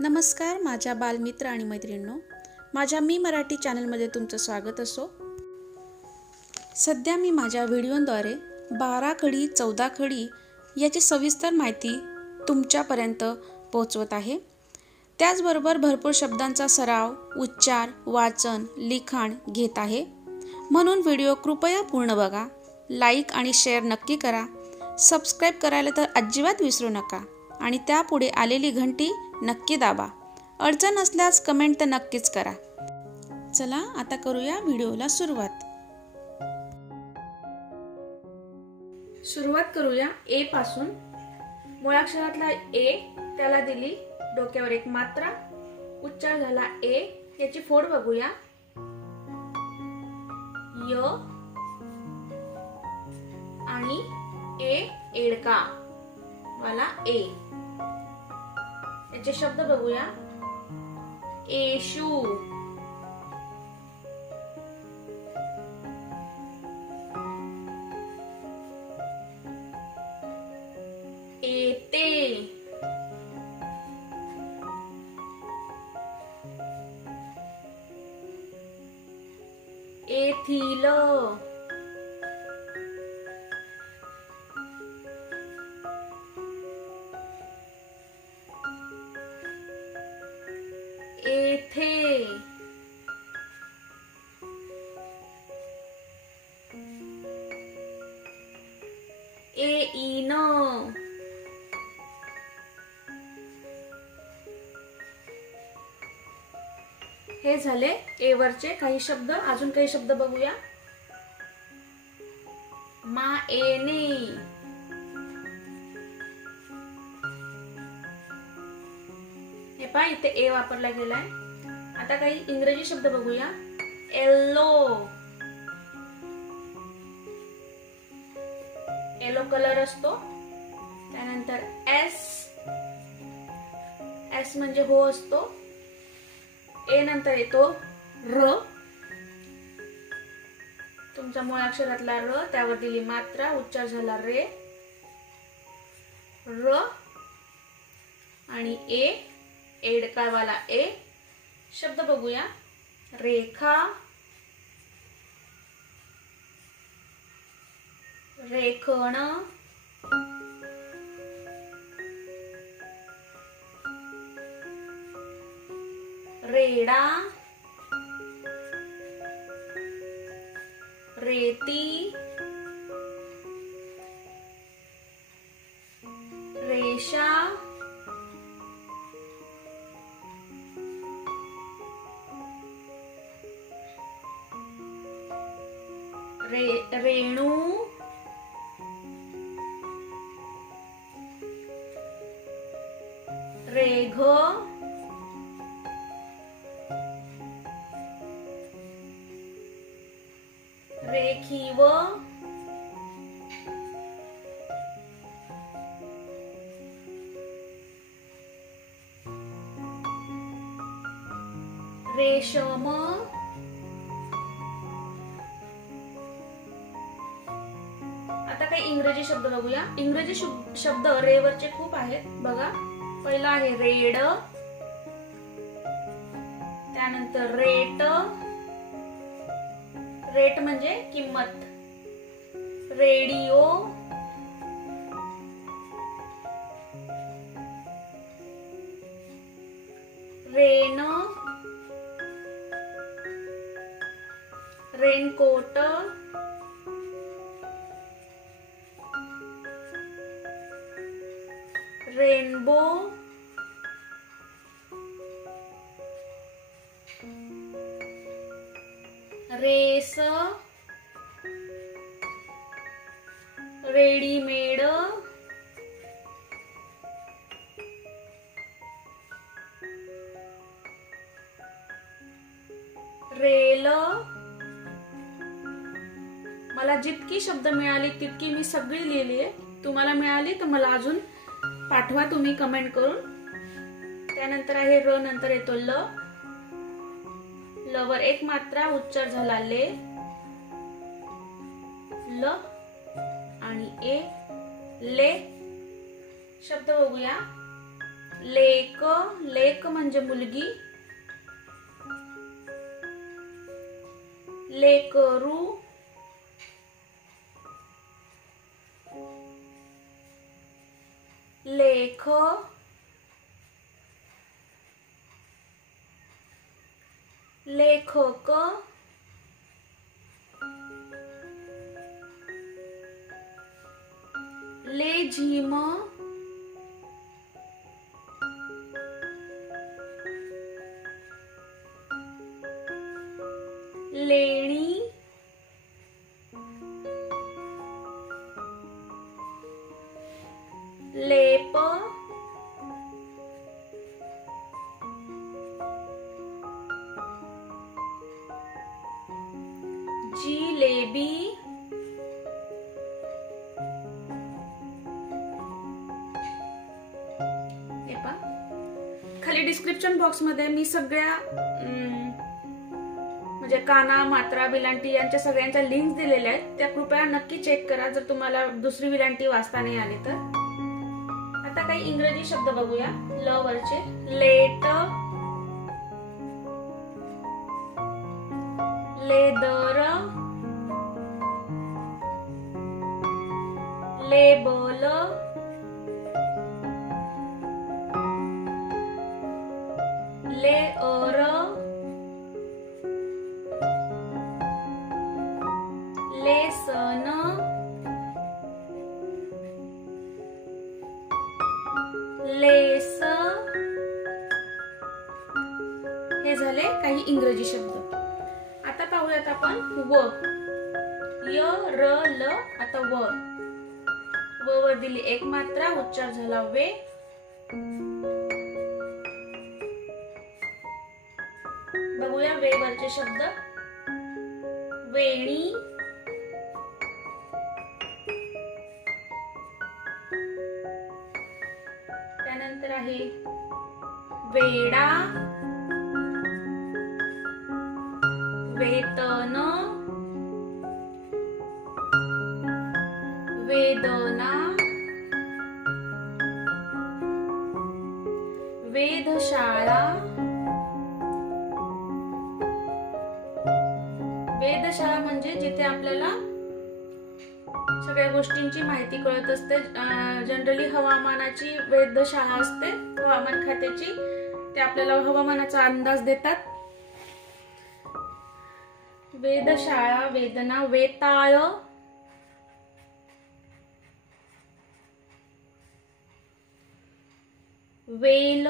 नमस्कार माझ्या बालमित्र आणि मैत्रिणींनो, माझ्या मी मराठी चॅनलमध्ये तुमचं स्वागत असो। सध्या मी माझ्या व्हिडिओद्वारे 12 खडी 14 खडी याची सविस्तर माहिती तुमच्यापर्यंत पोहोचवत आहे। त्याचबरोबर भरपूर शब्दांचा सराव, उच्चार, वाचन, लिखाण घेत आहे। म्हणून व्हिडिओ कृपया पूर्ण बघा, लाईक आणि शेअर नक्की करा, सबस्क्राइब करायला तर अजिबात विसरू नका आणि त्यापुढे आलेली घंटी नक्की दाबा। अडचण असल्यास कमेंट तर नक्कीच करा। चला आता करूया व्हिडिओला सुरुवात। सुरुवात करूया ए पासून। मुळाक्षरातला ए, त्याला दिली डोक्यावर एक मात्रा, उच्चार झाला ए। याची फोड बघूया। य आणि ए एडका वाला ए। याचे शब्द बघूया। येशू, येते, येथील, येथे, येईन, हे झाले ए वरचे काही शब्द। अजून काही शब्द बघूया। मायेने, हे पहा इथे ए वापरला गेलाय। आता काही इंग्रजी शब्द बघूया। येलो, येलो कलर असतो। त्यानंतर एस, एस म्हणजे हो असतो। ए नंतर येतो र, तुमचा मुळाक्षरातला र, त्यावर दिली मात्रा, उच्चार झाला रे, र आणि ए एडकावाला ए। शब्द बघूया। रेखा, रेखण, रेडा, रेती, रेषा, रेणू, रेघ, रेखीव, रेशम, आता काही इंग्रजी शब्द बघूया। इंग्रजी शब्द रे वरचे खूप आहेत बघा। पहिला आहे रेड, त्यानंतर रेट, रेट म्हणजे किंमत, radio, rain, raincoat, rainbow, race, readymade, rail. मला जितकी शब्द मिळाली तितकी मी सगळी लिहिली आहे। तुम्हाला मिळाली तर मला अजून पाठवा तुम्ही कमेंट करून। त्यानंतर आहे र, नंतर येतो ल, ल वर एक मात्रा, उच्चार झाला ले, ल आणि ए ले। शब्द बघूया। लेक, लेक म्हणजे मुलगी. लेकरू, लेख, लेखक, लेझीम, लेणी, लेप, जिलेबी, खाली डिस्क्रिप्शन बॉक्स मध्ये मी सगळ्या म्हणजे काना, मात्रा, वेलांटी यांच्या सगळ्यांच्या लिंक्स दिलेल्या आहेत. त्या कृपया नक्की चेक करा जर तुम्हाला दुसरी वेलांटी वाचता नाही आली तर. आता काही इंग्रजी शब्द बघूया ल वरचे. Let, leather, label, layer, lesson, less. हे झाले काही इंग्रजी शब्द. आता पाहूयात आपण व. य, र, ल. आता व. व वर दिली एक मात्रा, उच्चार झाला वे. बघूया वे वरचे शब्द. वेणी, त्यानंतर आहे वेडा, वेतन, वेदना, वेधशाळा. वेधशाळा म्हणजे जिथे आपल्याला सगळ्या गोष्टींची माहिती कळत असते. जनरली हवामानाची वेधशाळा असते हवामान खात्याची. ते आपल्याला हवामानाचा अंदाज देतात. वेधशाळा, वेदना, वेताळ, वेल,